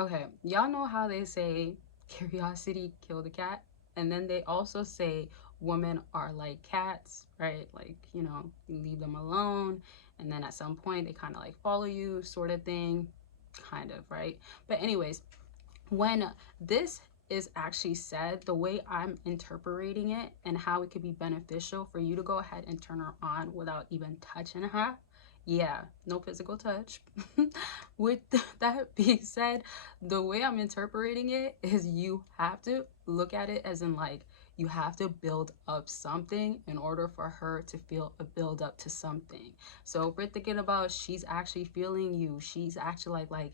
Okay, y'all know how they say curiosity killed the cat? And then they also say women are like cats, right? Like, you leave them alone, and then at some point they kind of like follow you, sort of thing. Kind of, right? But, anyways, when this is actually said, the way I'm interpreting it and how it could be beneficial for you to go ahead and turn her on without even touching her. Yeah, no physical touch. With that being said, the way I'm interpreting it is you have to look at it as in like you have to build up something in order for her to feel a build up to something. So if we're thinking about she's actually feeling you, she's actually like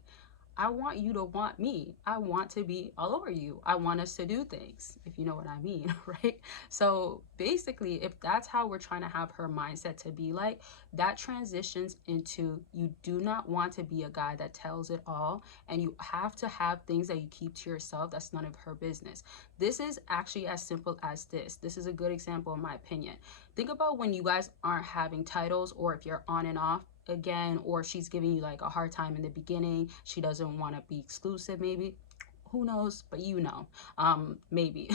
I want you to want me. I want to be all over you. I want us to do things, if you know what I mean, right? So basically, if that's how we're trying to have her mindset to be like, that transitions into you do not want to be a guy that tells it all, and you have to have things that you keep to yourself. That's none of her business. This is actually as simple as this. This is a good example, in my opinion. Think about when you guys aren't having titles, or if you're on and off again, or she's giving you like a hard time in the beginning, she doesn't want to be exclusive, maybe, who knows, but maybe.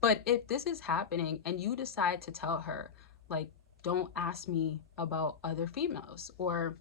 But if this is happening and you decide to tell her like, don't ask me about other females, or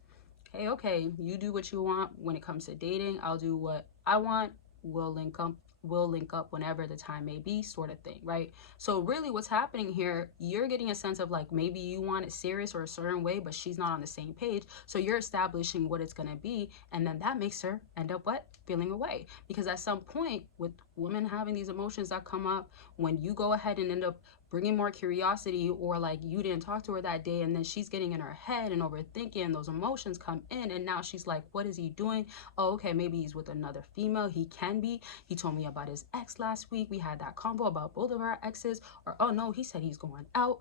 hey, okay, you do what you want when it comes to dating, I'll do what I want, we'll link up whenever the time may be, sort of thing, right? So really what's happening here, you're getting a sense of like maybe you want it serious or a certain way, but she's not on the same page. So you're establishing what it's going to be, and then that makes her end up what? Feeling away. Because at some point, with women having these emotions that come up, when you go ahead and end up bringing more curiosity, or like you didn't talk to her that day and then she's getting in her head and overthinking, and those emotions come in, and now she's like, what is he doing? Oh, okay, maybe he's with another female. He can be. He told me about his ex last week. We had that convo about both of our exes. Or, oh no, he said he's going out.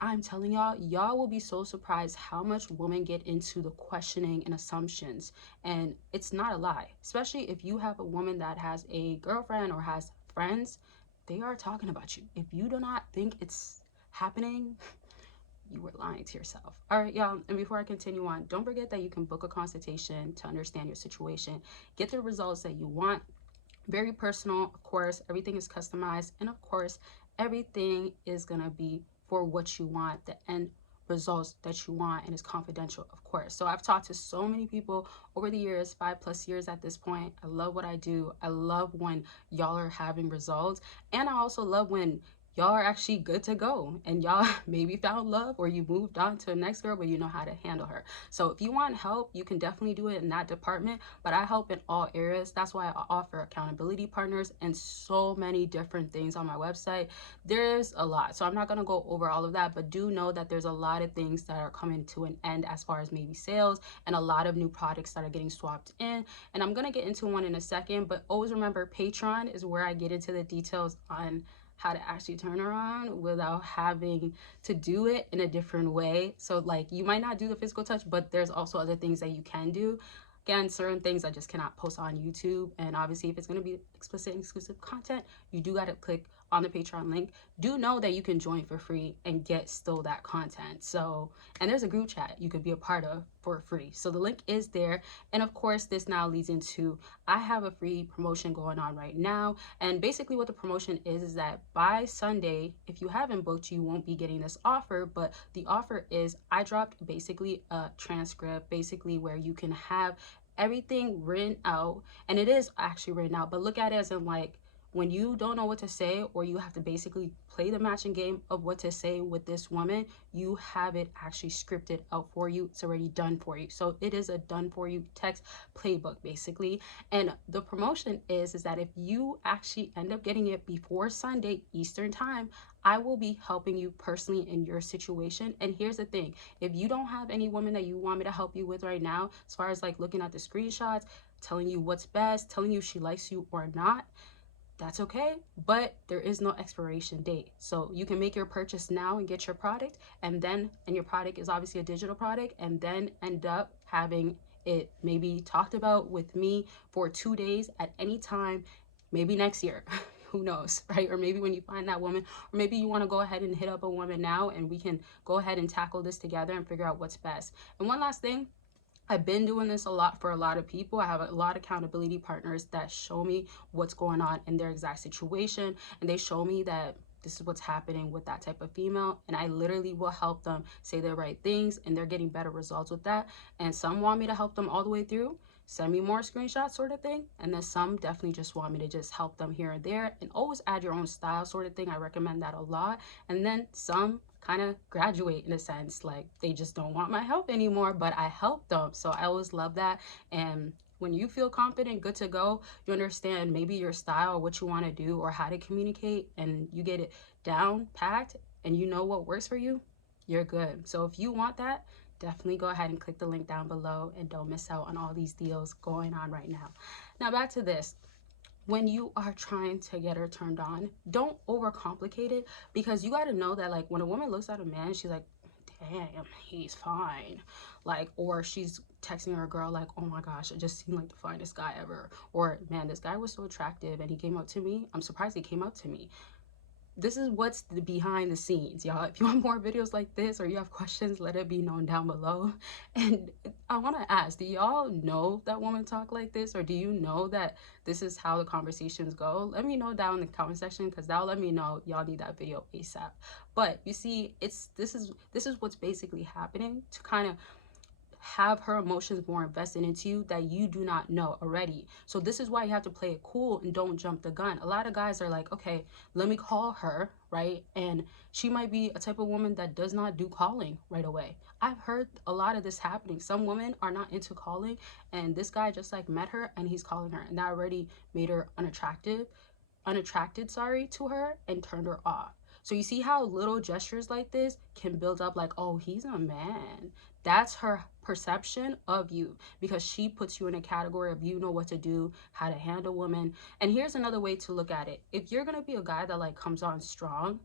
I'm telling y'all will be so surprised how much women get into the questioning and assumptions. And it's not a lie, especially if you have a woman that has a girlfriend or has friends, they are talking about you. If you do not think it's happening, you were lying to yourself. All right, y'all. And before I continue on, don't forget that you can book a consultation to understand your situation, get the results that you want. Very personal, of course. Everything is customized, and of course, everything is gonna be for what you want, the end results that you want, and it's confidential, of course. So I've talked to so many people over the years, 5+ years at this point. I love what I do. I love when y'all are having results, and I also love when y'all are actually good to go and y'all maybe found love, or you moved on to the next girl, but you know how to handle her. So if you want help, you can definitely do it in that department, but I help in all areas. That's why I offer accountability partners and so many different things on my website. There's a lot, so I'm not going to go over all of that, but do know that there's a lot of things that are coming to an end as far as maybe sales, and a lot of new products that are getting swapped in, and I'm going to get into one in a second. But always remember, Patreon is where I get into the details on how to actually turn her on without having to do it in a different way. So like you might not do the physical touch, but there's also other things that you can do. Again, certain things I just cannot post on YouTube, and obviously if it's going to be explicit and exclusive content, you do got to click on the Patreon link. Do know that you can join for free and get still that content. So, and there's a group chat you could be a part of for free. So the link is there. And of course, this now leads into, I have a free promotion going on right now. And basically what the promotion is that by Sunday, if you haven't booked, you won't be getting this offer. But the offer is I dropped basically a transcript, basically where you can have everything written out, and it is actually written out, but look at it as in like when you don't know what to say, or you have to basically play the matching game of what to say with this woman, you have it actually scripted out for you. It's already done for you. So it is a done for you text playbook basically. And the promotion is that if you actually end up getting it before Sunday Eastern time, I will be helping you personally in your situation. And here's the thing, if you don't have any woman that you want me to help you with right now, as far as like looking at the screenshots, telling you what's best, telling you she likes you or not, that's okay, but there is no expiration date. So you can make your purchase now and get your product, and your product is obviously a digital product, and then end up having it maybe talked about with me for 2 days at any time, maybe next year. Who knows, right? Or maybe when you find that woman, or maybe you want to go ahead and hit up a woman now, and we can go ahead and tackle this together and figure out what's best. And one last thing, I've been doing this a lot for a lot of people. I have a lot of accountability partners that show me what's going on in their exact situation, and they show me that this is what's happening with that type of female, and I literally will help them say the right things, and they're getting better results with that. And some want me to help them all the way through, send me more screenshots sort of thing, and then some definitely just want me to just help them here and there, and always add your own style sort of thing. I recommend that a lot. And then some kind of graduate in a sense, like they just don't want my help anymore, but I help them. So I always love that. And when you feel confident, good to go, you understand maybe your style, what you want to do, or how to communicate, and you get it down packed, and you know what works for you, you're good. So if you want that, definitely go ahead and click the link down below, and don't miss out on all these deals going on right now. Now back to this. When you are trying to get her turned on, don't overcomplicate it, because you got to know that, like, when a woman looks at a man, she's like, damn, he's fine. Like, or she's texting her girl like, oh my gosh, I just seemed like the finest guy ever, or man, this guy was so attractive and he came up to me, I'm surprised he came up to me. This is what's the behind the scenes, y'all. If you want more videos like this, or you have questions, let it be known down below. And I want to ask, do y'all know that women talk like this, or do you know that this is how the conversations go? Let me know down in the comment section, because that'll let me know y'all need that video ASAP. But you see, this is what's basically happening to kind of have her emotions more invested into you that you do not know already. So this is why you have to play it cool and don't jump the gun. A lot of guys are like, okay, let me call her, right? And she might be a type of woman that does not do calling right away. I've heard a lot of this happening. Some women are not into calling, and this guy just like met her and he's calling her, and that already made her unattracted, sorry, to her, and turned her off. So you see how little gestures like this can build up, like, oh, he's a man. That's her perception of you, because she puts you in a category of, you know what to do, how to handle women. And here's another way to look at it. If you're gonna be a guy that like comes on strong,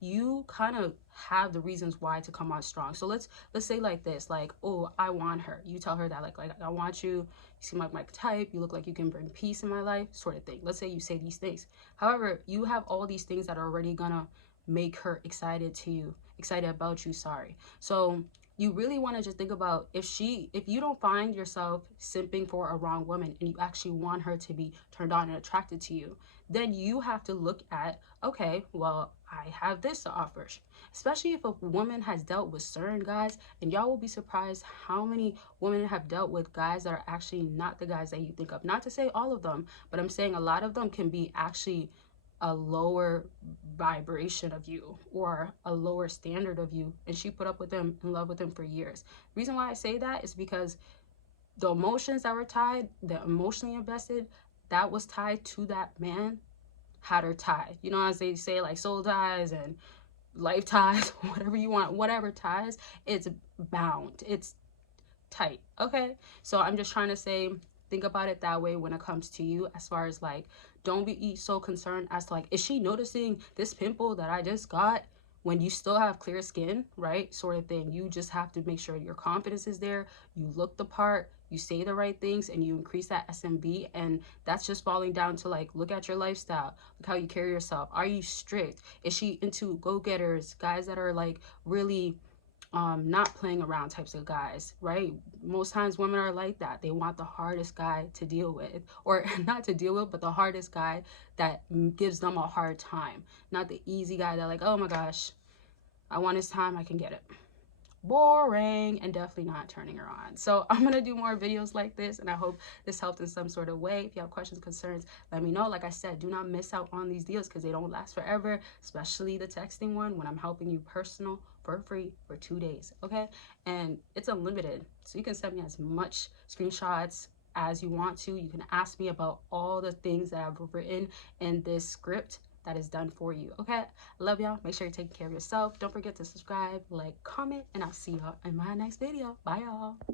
you kind of have the reasons why to come on strong. So let's say like this, like, oh, I want her. You tell her that like I want you, you seem like my type, you look like you can bring peace in my life, sort of thing. Let's say you say these things. However, you have all these things that are already gonna make her excited about you, sorry. So you really want to just think about, if you don't find yourself simping for a wrong woman, and you actually want her to be turned on and attracted to you, then you have to look at, okay, well, I have this to offer. Especially if a woman has dealt with certain guys, and y'all will be surprised how many women have dealt with guys that are actually not the guys that you think of. Not to say all of them, but I'm saying a lot of them can be actually a lower vibration of you, or a lower standard of you, and she put up with him, in love with him for years. The reason why I say that is because the emotions that were tied, the emotionally invested, that was tied to that man, had her tied. You know, as they say, like soul ties and life ties, whatever you want, whatever ties, it's bound, it's tight. Okay, so I'm just trying to say, think about it that way when it comes to you, as far as like, don't be so concerned as to like, is she noticing this pimple that I just got, when you still have clear skin, right, sort of thing. You just have to make sure your confidence is there, you look the part, you say the right things, and you increase that SMB. And that's just falling down to like, look at your lifestyle, look how you carry yourself. Are you strict? Is she into go-getters, guys that are like really not playing around types of guys, right? Most times women are like that. They want the hardest guy to deal with, or not to deal with, but the hardest guy that gives them a hard time, not the easy guy that like, oh my gosh, I want his time, I can get it. Boring, and definitely not turning her on. So I'm gonna do more videos like this, and I hope this helped in some sort of way. If you have questions, concerns, let me know. Like I said, do not miss out on these deals, because they don't last forever, especially the texting one, when I'm helping you personal for free for 2 days. Okay, and it's unlimited, so you can send me as much screenshots as you want to. You can ask me about all the things that I've written in this script that is done for you. Okay, I love y'all. Make sure you're taking care of yourself. Don't forget to subscribe, like, comment, and I'll see y'all in my next video. Bye, y'all.